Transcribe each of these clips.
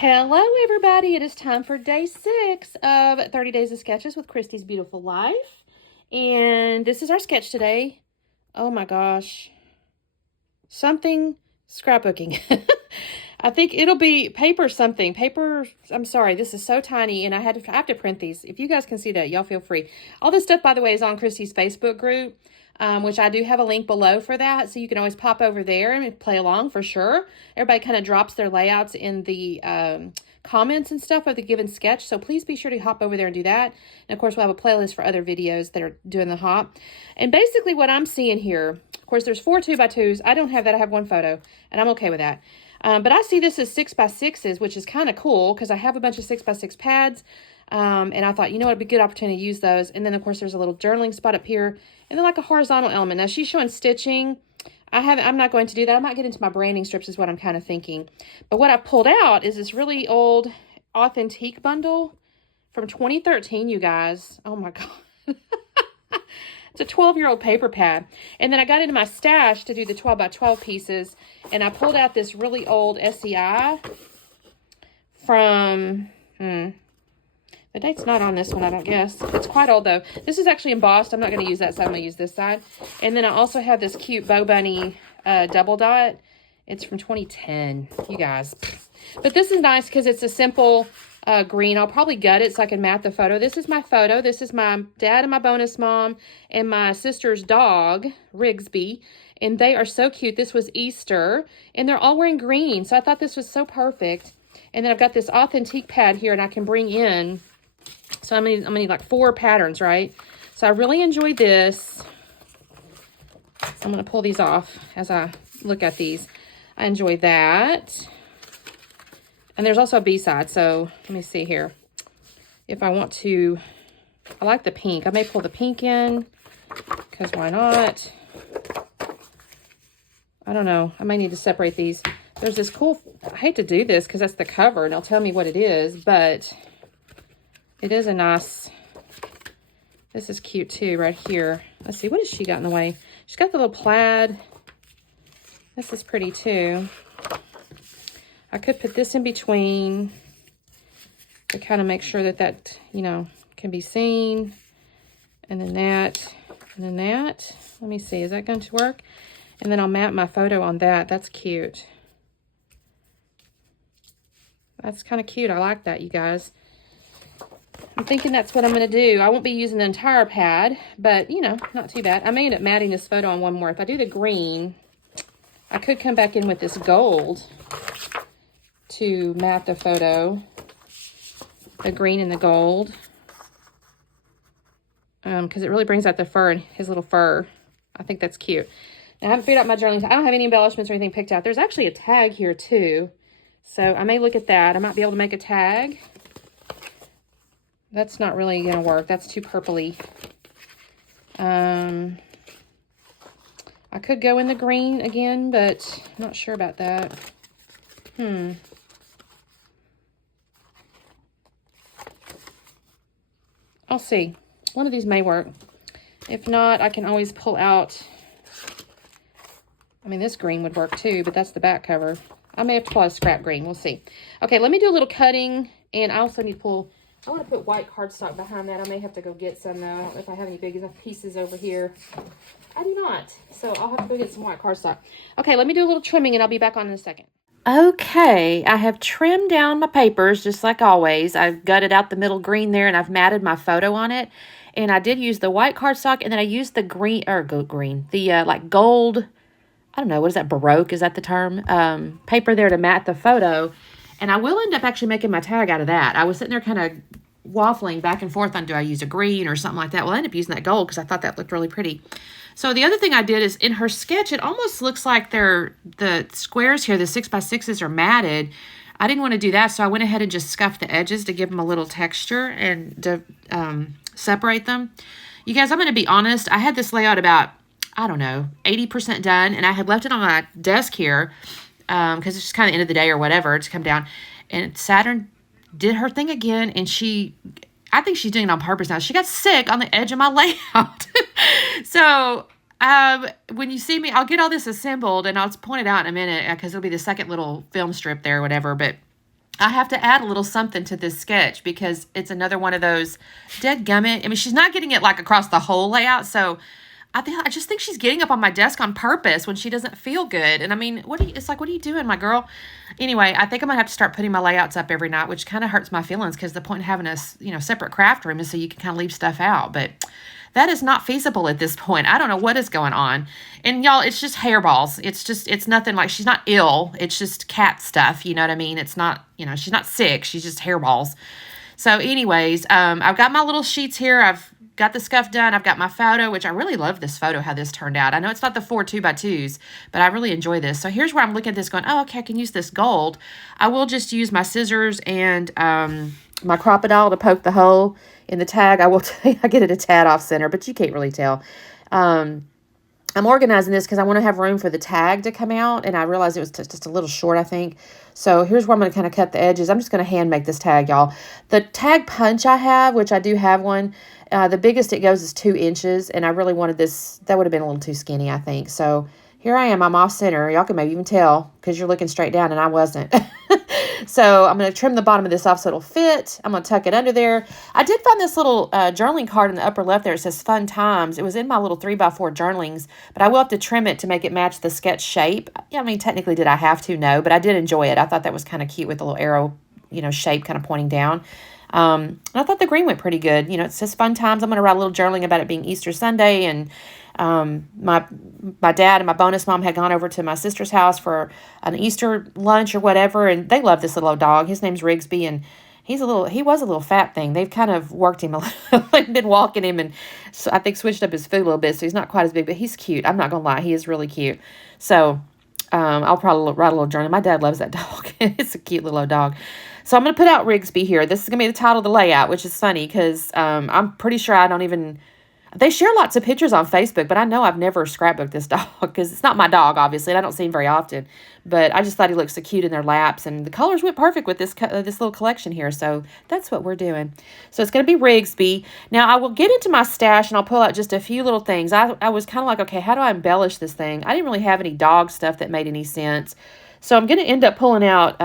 Hello, everybody. It is time for day 6 of 30 Days of Sketches with Christy's Beautiful Life. And this is our sketch today. Oh my gosh. Something scrapbooking. I think it'll be paper something. Paper, I'm sorry, this is so tiny and I have to print these. If you guys can see that, y'all feel free. All this stuff, by the way, is on Christy's Facebook group, which I do have a link below for that. So you can always pop over there and play along for sure. Everybody kind of drops their layouts in the comments and stuff of the given sketch. So please be sure to hop over there and do that. And of course, we'll have a playlist for other videos that are doing the hop. And basically what I'm seeing here, of course, there's 4 2x2s. I don't have that. I have one photo and I'm okay with that. But I see this as 6x6s, which is kind of cool because I have a bunch of 6x6 pads. And I thought, you know, it'd be a good opportunity to use those. And then, of course, there's a little journaling spot up here and then like a horizontal element. Now, she's showing stitching. I'm not going to do that. I might get into my branding strips is what I'm kind of thinking. But what I pulled out is this really old Authentique bundle from 2013, you guys. Oh, my God. It's a 12-year-old paper pad. And then I got into my stash to do the 12x12 pieces. And I pulled out this really old SEI from, the date's not on this one, I don't guess. It's quite old, though. This is actually embossed. I'm not going to use that side. I'm going to use this side. And then I also have this cute Bow Bunny double dot. It's from 2010, you guys. But this is nice because it's a simple green. I'll probably gut it so I can mat the photo. This is my photo. This is my dad and my bonus mom and my sister's dog, Rigsby. And they are so cute. This was Easter. And they're all wearing green. So I thought this was so perfect. And then I've got this Authentique pad here and I can bring in. So I'm gonna need like 4 patterns, right? So I really enjoyed this. I'm going to pull these off as I look at these. I enjoy that. And there's also a B-side. So let me see here. If I want to, I like the pink. I may pull the pink in because why not? I don't know. I may need to separate these. There's this cool, I hate to do this because that's the cover and it'll tell me what it is, but it is a nice, this is cute too right here. Let's see, what has she got in the way? She's got the little plaid. This is pretty too. I could put this in between to kind of make sure that that, you know, can be seen. And then that, and then that. Let me see, is that going to work? And then I'll map my photo on that. That's cute. That's kind of cute. I like that, you guys. I'm thinking that's what I'm going to do. I won't be using the entire pad, but, you know, not too bad. I may end up matting this photo on one more. If I do the green, I could come back in with this gold to mat the photo. The green and the gold. Because it really brings out the fur and his little fur. I think that's cute. Now, I haven't figured out my journaling. I don't have any embellishments or anything picked out. There's actually a tag here, too. So I may look at that. I might be able to make a tag. That's not really going to work. That's too purpley. I could go in the green again, but I'm not sure about that. I'll see. One of these may work. If not, I can always pull out. I mean, this green would work too, but that's the back cover. I may have to pull out a scrap green. We'll see. Okay, let me do a little cutting. And I also need to pull, I want to put white cardstock behind that. I may have to go get some, though. I don't know if I have any big enough pieces over here. I do not. So I'll have to go get some white cardstock. Okay, let me do a little trimming and I'll be back on in a second. Okay, I have trimmed down my papers just like always. I've gutted out the middle green there and I've matted my photo on it. And I did use the white cardstock and then I used the green, the like gold, I don't know, what is that, Baroque, is that the term? Paper there to mat the photo. And I will end up actually making my tag out of that. I was sitting there kind of waffling back and forth on do I use a green or something like that. Well, I ended up using that gold because I thought that looked really pretty. So the other thing I did is in her sketch, it almost looks like the squares here, the 6x6s are matted. I didn't want to do that, so I went ahead and just scuffed the edges to give them a little texture and to separate them. You guys, I'm going to be honest. I had this layout about, I don't know, 80% done, and I had left it on my desk here because it's just kind of the end of the day or whatever to come down. And Saturn did her thing again, and I think she's doing it on purpose now. She got sick on the edge of my layout. So when you see me, I'll get all this assembled, and I'll point it out in a minute because it'll be the second little film strip there or whatever. But I have to add a little something to this sketch because it's another one of those dead gummit. I mean, she's not getting it like across the whole layout. So I just think she's getting up on my desk on purpose when she doesn't feel good. And I mean, it's like, what are you doing, my girl? Anyway, I think I'm gonna have to start putting my layouts up every night, which kind of hurts my feelings because the point of having a, separate craft room is so you can kind of leave stuff out. But that is not feasible at this point. I don't know what is going on. And y'all, it's just hairballs. It's nothing like, she's not ill. It's just cat stuff. You know what I mean? It's not, she's not sick. She's just hairballs. So anyways, I've got my little sheets here. I've got the scuff done. I've got my photo, which I really love this photo, how this turned out. I know it's not the 4 2x2s, but I really enjoy this. So here's where I'm looking at this going, oh, okay, I can use this gold. I will just use my scissors and my Crop-A-Dile to poke the hole in the tag. I will tell you, I get it a tad off center, but you can't really tell. I'm organizing this because I want to have room for the tag to come out, and I realized it was just a little short, I think. So here's where I'm going to kind of cut the edges. I'm just going to hand make this tag, y'all. The tag punch I have, which I do have one, the biggest it goes is 2 inches, and I really wanted this. That would have been a little too skinny, I think. So here I am. I'm off center. Y'all can maybe even tell because you're looking straight down, and I wasn't. So I'm going to trim the bottom of this off so it'll fit. I'm going to tuck it under there. I did find this little journaling card in the upper left there. It says Fun Times. It was in my little 3x4 journalings, but I will have to trim it to make it match the sketch shape. Yeah, I mean, technically, did I have to? No, but I did enjoy it. I thought that was kind of cute with the little arrow, shape kind of pointing down. And I thought the green went pretty good. It says Fun Times. I'm going to write a little journaling about it being Easter Sunday, and my dad and my bonus mom had gone over to my sister's house for an Easter lunch or whatever, and they love this little old dog. His name's Rigsby, and he was a little fat thing. They've kind of worked him a little and been walking him, and so I think switched up his food a little bit, so he's not quite as big, but he's cute. I'm not gonna lie, he is really cute. So I'll probably write a little journal. My dad loves that dog. It's a cute little old dog. So I'm going to put out Rigsby here. This is going to be the title of the layout, which is funny because I'm pretty sure I don't even... They share lots of pictures on Facebook, but I know I've never scrapbooked this dog because it's not my dog, obviously, and I don't see him very often. But I just thought he looked so cute in their laps, and the colors went perfect with this little collection here. So that's what we're doing. So it's going to be Rigsby. Now, I will get into my stash, and I'll pull out just a few little things. I was kind of like, okay, how do I embellish this thing? I didn't really have any dog stuff that made any sense. So I'm going to end up pulling out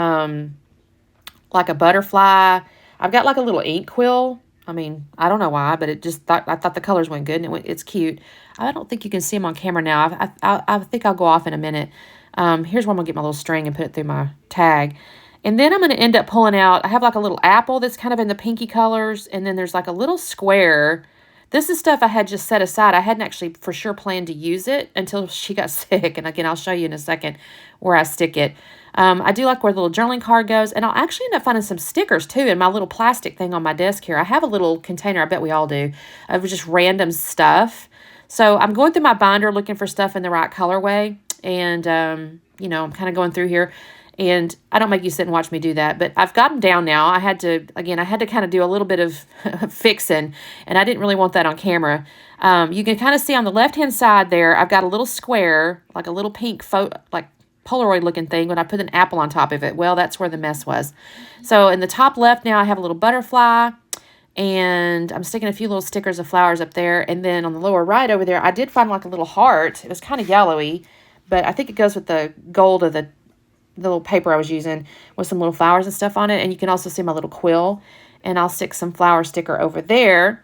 like a butterfly. I've got like a little ink quill. I mean, I don't know why, but I thought the colors went good, and it's cute. I don't think you can see them on camera now. I think I'll go off in a minute. Here's where I'm going to get my little string and put it through my tag. And then I'm going to end up pulling out, I have like a little apple that's kind of in the pinky colors, and then there's like a little square. This is stuff I had just set aside. I hadn't actually for sure planned to use it until she got sick. And again, I'll show you in a second where I stick it. I do like where the little journaling card goes. And I'll actually end up finding some stickers, too, in my little plastic thing on my desk here. I have a little container, I bet we all do, of just random stuff. So I'm going through my binder looking for stuff in the right colorway. And, I'm kind of going through here. And I don't make you sit and watch me do that. But I've got them down now. I had to kind of do a little bit of fixing. And I didn't really want that on camera. You can kind of see on the left-hand side there, I've got a little square, like a little pink Polaroid looking thing when I put an apple on top of it. Well, that's where the mess was. So in the top left now I have a little butterfly, and I'm sticking a few little stickers of flowers up there. And then on the lower right over there, I did find like a little heart. It was kind of yellowy, but I think it goes with the gold of the little paper I was using with some little flowers and stuff on it. And you can also see my little quill, and I'll stick some flower sticker over there.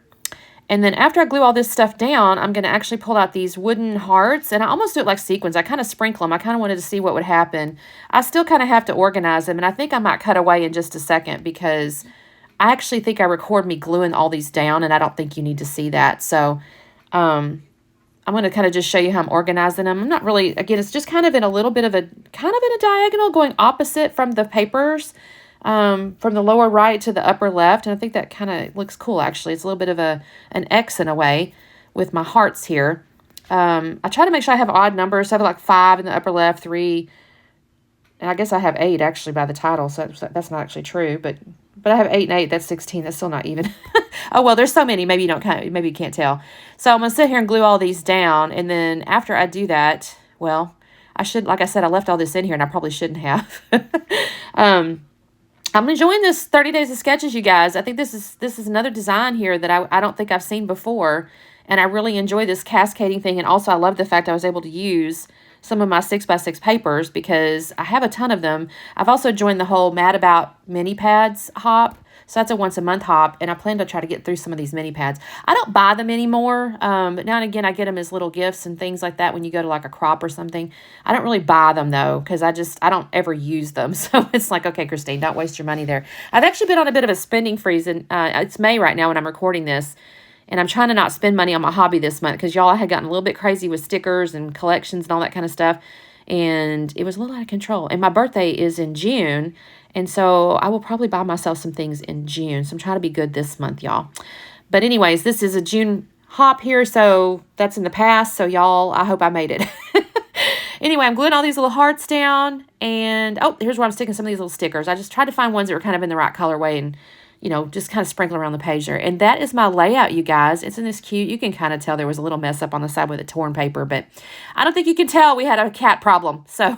And then after I glue all this stuff down, I'm going to actually pull out these wooden hearts. And I almost do it like sequins. I kind of sprinkle them. I kind of wanted to see what would happen. I still kind of have to organize them. And I think I might cut away in just a second because I actually think I record me gluing all these down. And I don't think you need to see that. So I'm going to kind of just show you how I'm organizing them. I'm not really, again, it's just kind of in a little bit of a, kind of in a diagonal going opposite from the papers. From the lower right to the upper left. And I think that kind of looks cool, actually. It's a little bit of an X in a way with my hearts here. I try to make sure I have odd numbers. So I have like 5 in the upper left, 3. And I guess I have 8 actually by the title. So that's not actually true. But I have 8 and 8. That's 16. That's still not even. Oh, well, there's so many. Maybe you can't tell. So I'm going to sit here and glue all these down. And then after I do that, well, I should, like I said, I left all this in here and I probably shouldn't have. I'm enjoying this 30 Days of Sketches, you guys. I think this is another design here that I don't think I've seen before. And I really enjoy this cascading thing. And also, I love the fact I was able to use some of my 6x6 papers because I have a ton of them. I've also joined the whole Mad About mini pads hop. So that's a once a month hop, and I plan to try to get through some of these mini pads. I don't buy them anymore, but now and again I get them as little gifts and things like that when you go to like a crop or something. I don't really buy them though because I don't ever use them. So it's like, okay, Christine, don't waste your money there. I've actually been on a bit of a spending freeze, and it's May right now when I'm recording this. And I'm trying to not spend money on my hobby this month because y'all, I had gotten a little bit crazy with stickers and collections and all that kind of stuff. And it was a little out of control. And my birthday is in June. And so I will probably buy myself some things in June. So I'm trying to be good this month, y'all. But anyways, this is a June hop here. So that's in the past. So y'all, I hope I made it. Anyway, I'm gluing all these little hearts down. And, oh, here's where I'm sticking some of these little stickers. I just tried to find ones that were kind of in the right colorway and, you know, just kind of sprinkle around the page there. And that is my layout, you guys. Isn't this cute? You can kind of tell there was a little mess up on the side with the torn paper, but I don't think you can tell we had a cat problem. So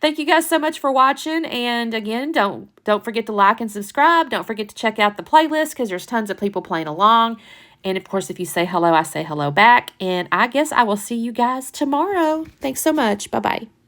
thank you guys so much for watching. And again, don't forget to like and subscribe. Don't forget to check out the playlist because there's tons of people playing along. And of course, if you say hello, I say hello back. And I guess I will see you guys tomorrow. Thanks so much. Bye-bye.